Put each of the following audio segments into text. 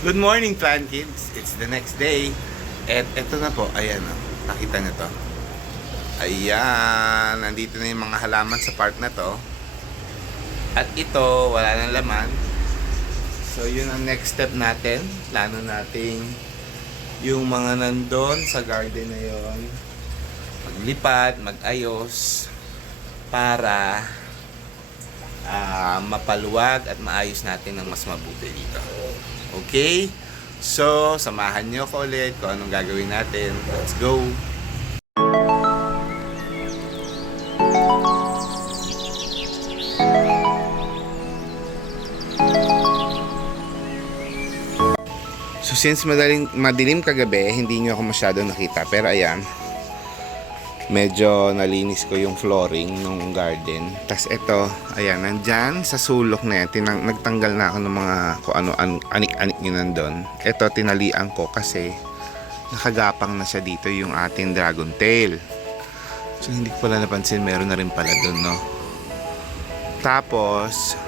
Good morning, Plan Kids. It's the next day. At eto na po, ayan o. Nakita nyo to. Ayan, nandito na yung mga halaman sa park na to. At ito, wala nang laman. So, yun ang next step natin. Plano natin yung mga nandun sa garden na yon, maglipat, mag-ayos para mapaluwag at maayos natin ng mas mabuti dito. Okay? So, samahan nyo ko ulit kung anong gagawin natin. Let's go! So, since madilim kagabi, hindi nyo ako masyado nakita. Pero ayan, medyo nalinis ko yung flooring ng garden. Tapos ito, ayan, nandyan sa sulok na yan, nagtanggal na ako ng mga kung ano, anik-anik nyo nandun. Ito, tinalian ko kasi nakagapang na siya dito yung ating dragon tail. So, hindi ko pala napansin, meron na rin pala dun, no? Tapos,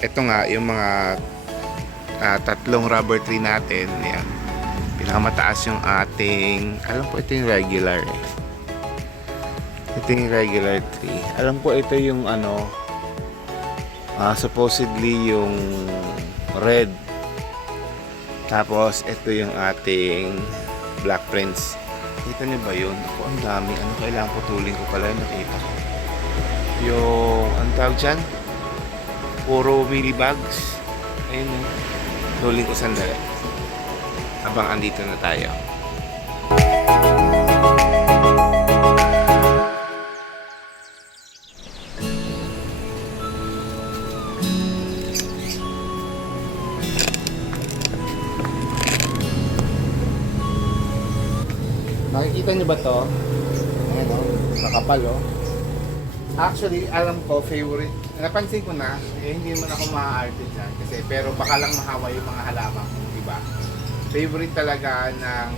ito nga, yung mga tatlong rubber tree natin, ayan. Pinakamataas yung ating, alam ko ito yung regular eh. Ito yung regular tree. Alam ko ito yung ano, supposedly yung red. Tapos ito yung ating black prince. Kita niyo ba yun? Ako, ang dami. Ano kailangan putulin ko pala? Nakita ko. Yung, ang tawag dyan? Puro millibags. Ayun o. Tuling ko sandali. Habang andito na tayo. Nakikita nyo ba to? Ayan o, nakapal o. Actually, alam ko, favorite. Napansin ko na, hindi naman ako maaarte dyan. Kasi, pero baka lang mahawa yung mga halaman ko, diba? Favorite talaga ng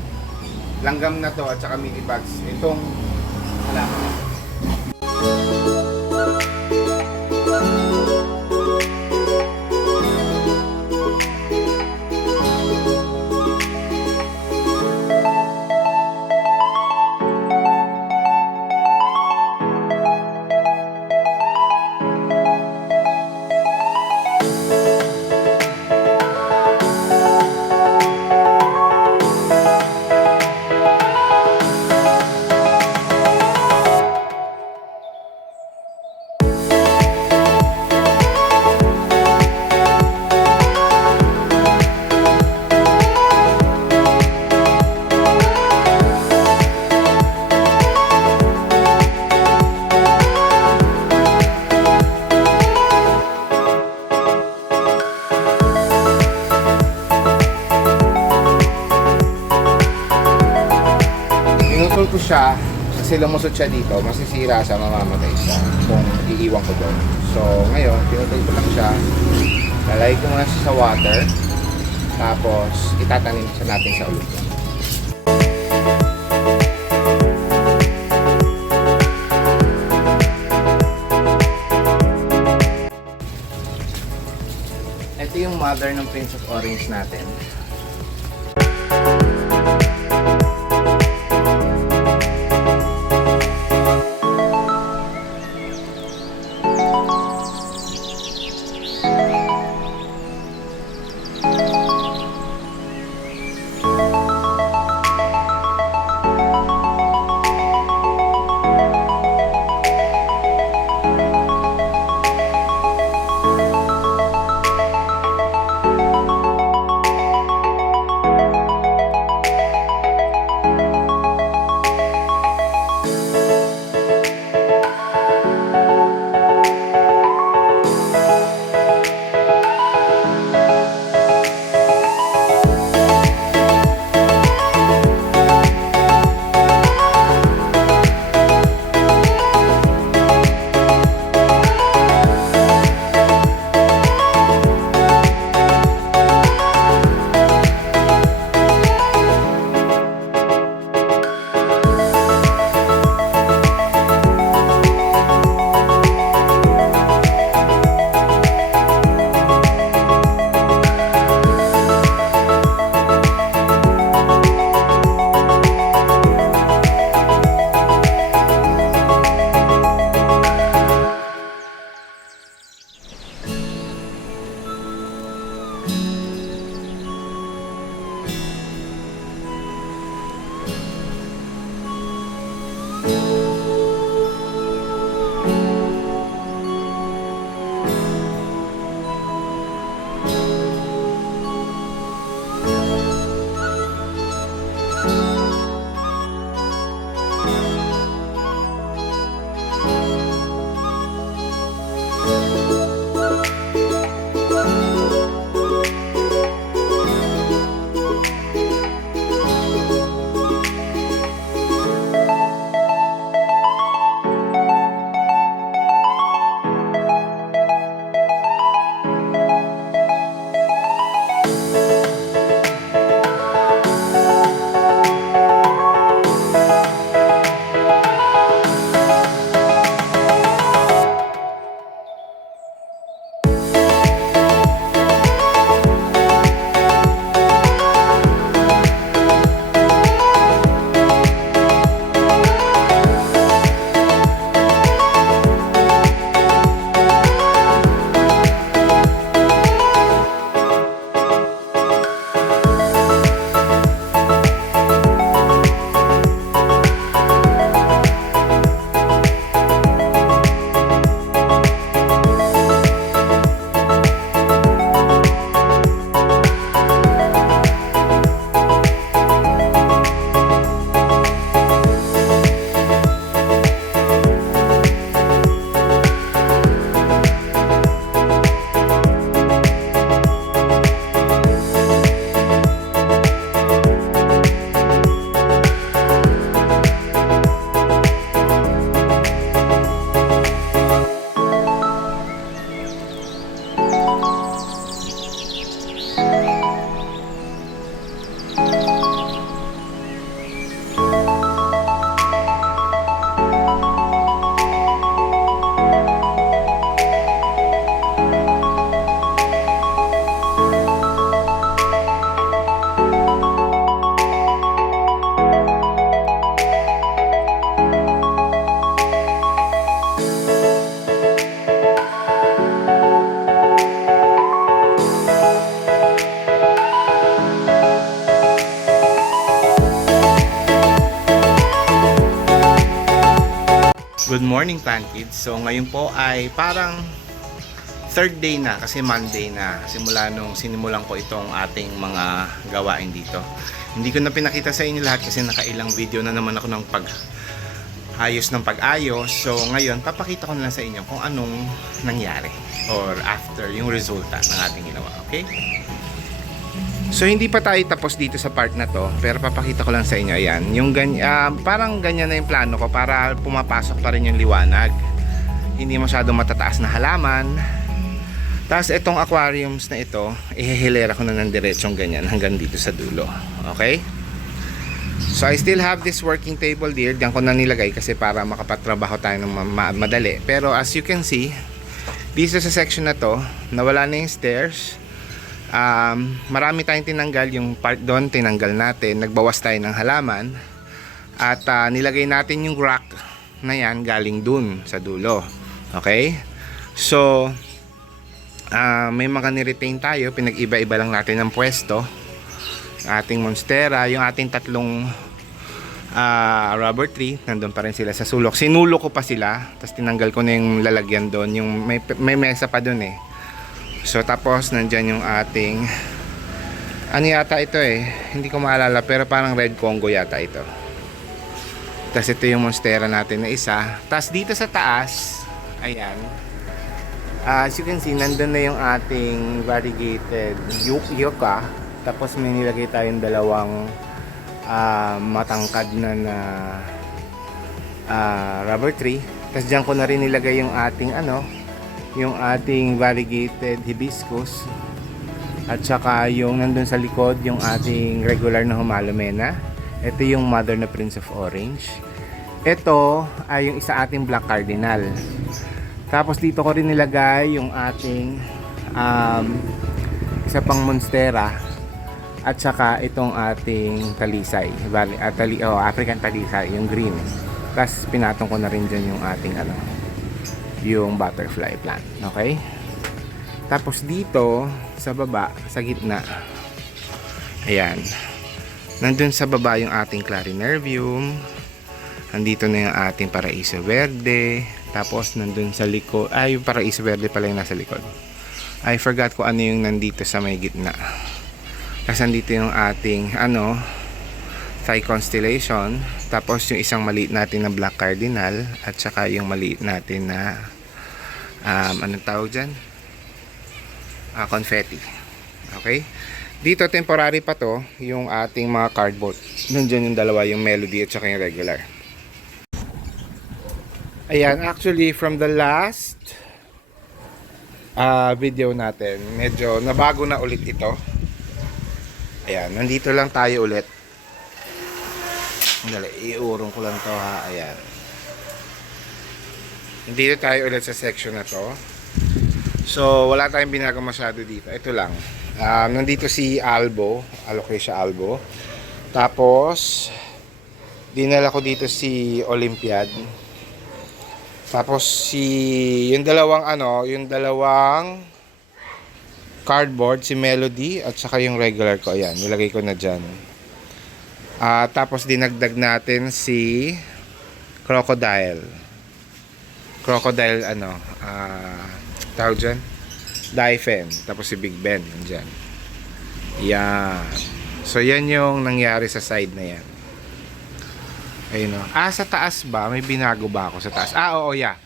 langgam na to at saka millibugs. Itong halaman na to. Pinutol ko siya kasi lumusot siya dito, masisira siya, mamamatay siya kung iiwan ko doon. So ngayon, pinutol ko lang siya, lalagay ko muna siya sa water, tapos itatanim siya natin sa ulo. Ito yung mother ng Prince of Orange natin. morning, Plant Kids. So ngayon po ay parang third day na kasi Monday na simula nung sinimulan ko itong ating mga gawain dito. Hindi ko na pinakita sa inyo lahat kasi nakailang video na naman ako ng pag-ayos ng pag-ayos. So ngayon papakita ko na lang sa inyo kung anong nangyari or after yung resulta ng ating ginawa. Okay? So hindi pa tayo tapos dito sa part na to, pero papakita ko lang sa inyo. Ayan, yung parang ganyan na yung plano ko para pumapasok pa rin yung liwanag. Hindi masyadong matataas na halaman. Tapos itong aquariums na ito, ihihilera ko na ng diretsong ganyan hanggang dito sa dulo. Okay? So I still have this working table there. Diyan ko na nilagay kasi para makapatrabaho tayo ng madali. Pero as you can see, dito sa section na to, nawala na yung stairs. Marami tayong tinanggal. Yung part doon tinanggal natin, nagbawas tayo ng halaman at nilagay natin yung rack na yan galing dun sa dulo. Okay, so may mga niretain tayo, pinag-iba-iba lang natin ng pwesto. Ating monstera, yung ating tatlong rubber tree, nandun pa rin sila sa sulok. Sinulo ko pa sila, tapos tinanggal ko na yung lalagyan doon, yung may mesa pa doon eh. So tapos nandyan yung ating ano yata ito eh, hindi ko maalala pero parang red Congo yata ito. Tapos ito yung monstera natin na isa. Tapos dito sa taas, ayan, as you can see, nandun na yung ating variegated yucca. Tapos may nilagay tayong dalawang matangkad na rubber tree. Tapos dyan ko na rin nilagay yung ating yung ating variegated hibiscus at saka yung nandun sa likod yung ating regular na humalomena. Ito yung mother na Prince of Orange. Ito ay yung isa ating black cardinal. Tapos dito ko rin nilagay yung ating isa pang monstera at saka itong ating talisay, African talisay, yung green. Tapos pinatong ko na rin dyan yung ating yung butterfly plant. Okay? Tapos dito sa baba, sa gitna, ayan, nandun sa baba yung ating clarinervium. Nandito na yung ating paraiso verde. Tapos nandun sa likod, yung paraiso verde pala yung nasa likod. I forgot ko ano yung nandito sa may gitna. Kasi nandito yung ating Thigh constellation. Tapos yung isang maliit natin na black cardinal at saka yung maliit natin na anong tawag dyan? Confetti. Okay? Dito temporary pa to yung ating mga cardboard. Nandiyan yung dalawa, yung melody at saka yung regular. Ayan, actually from the last video natin, medyo nabago na ulit ito. Ayan, nandito lang tayo ulit. Dali, iurong ko lang to ha. Ayan. Dito tayo ulit sa section na to. So, wala tayong binago masyado dito. Ito lang. Nandito si Albo, Alocasia albo. Tapos, dinala ko dito si Olympiad. Tapos yung dalawang cardboard, si Melody at saka yung regular ko. Ayan, nilagay ko na dyan. Tapos dinagdag natin si crocodile. Crocodile tawag dyan? Daifen. Tapos si Big Ben. Yan. Yan. So yan yung nangyari sa side na yan. Ayun o. Sa taas ba? May binago ba ako sa taas? Oo, yeah.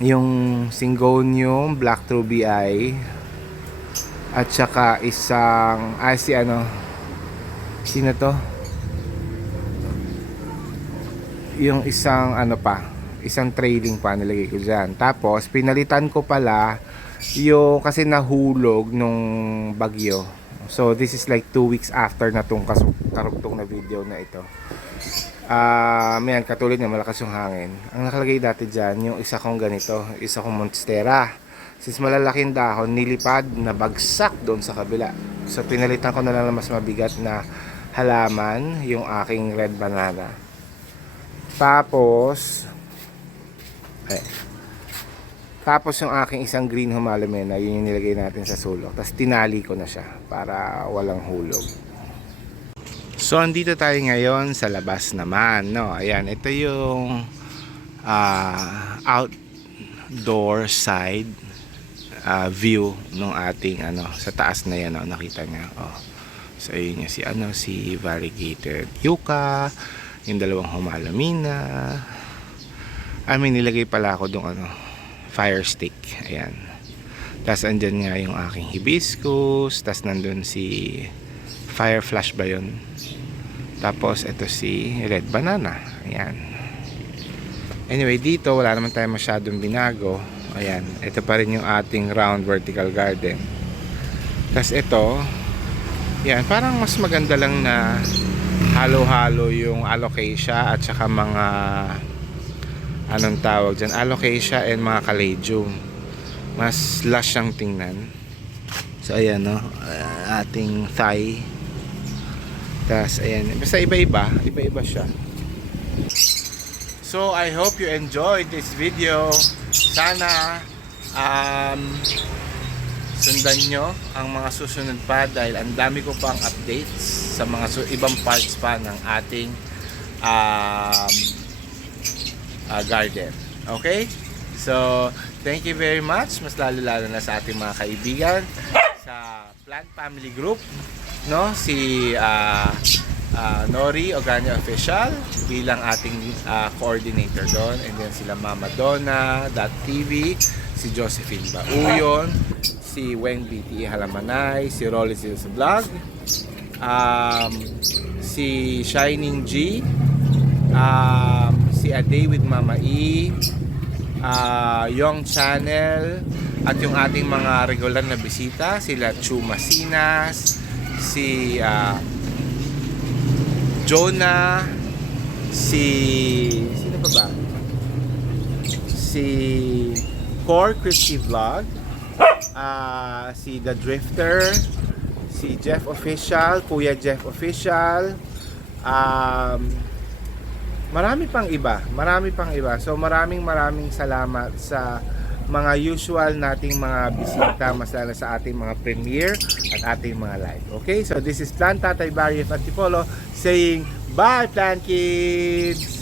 Yung Syngonium, Black Ruby Eye, at saka isang, sino to? Yung isang isang trailing pa nilagay ko dyan. Tapos, pinalitan ko pala yung, kasi nahulog nung bagyo. So, this is like 2 weeks after na tong karugtong na video na ito. Ayan, katulad niya, malakas yung hangin. Ang nakalagay dati dyan, yung isa kong ganito, isa kong monstera. Since malalaking dahon, nilipad, nabagsak doon sa kabila. So, pinalitan ko na lang mas mabigat na halaman, yung aking red banana. Tapos, yung aking isang green humalomena, yun yung nilagay natin sa sulok. Tapos tinali ko na siya para walang hulog. So, andito tayo ngayon sa labas naman, no? Ayan, ito yung outdoor side view ng ating sa taas na yan, no? Nakita niya. Oh. So, ayun yung si variegated yucca, yung dalawang humalamina. Nilagay pala ako dong fire stick. Ayan. Tapos andyan nga yung aking hibiscus, tapos nandun si fire flash ba yun? Tapos ito si red banana. Ayan. Anyway, dito wala naman tayo masyadong binago. Ayan, ito pa rin yung ating round vertical garden. Tapos ito, yan, parang mas maganda lang na halo-halo yung alocasia at saka mga anong tawag dyan, alocasia and mga caladium. Mas lush siyang tingnan. So ayan, no, ating thigh. Tapos ayan, basta iba-iba siya. So I hope you enjoyed this video. Sana sundan nyo ang mga susunod pa dahil ang dami ko pang updates sa mga ibang parts pa ng ating garden. Okay? So thank you very much, mas lalo na sa ating mga kaibigan sa Plant Family Group, no, si Nori Ogania Official bilang ating coordinator doon, and then sila Mama Donna .tv, si Josephine Bauyon, si Weng BTE Halamanay, si Rolly Zills Vlog, si Shining G, si A Day with Mama E, Young Channel, at yung ating mga regular na bisita, sila Chu Masinas, si Jonah, sino pa ba? Si Core Christy Vlog, si The Drifter, si Jeff Official, Kuya Jeff Official, marami pang iba. So maraming salamat sa mga usual nating mga bisita, mas lalo sa ating mga premiere at ating mga live. Okay, so this is Plant Tatay Barry of Antipolo saying bye, Plant Kids!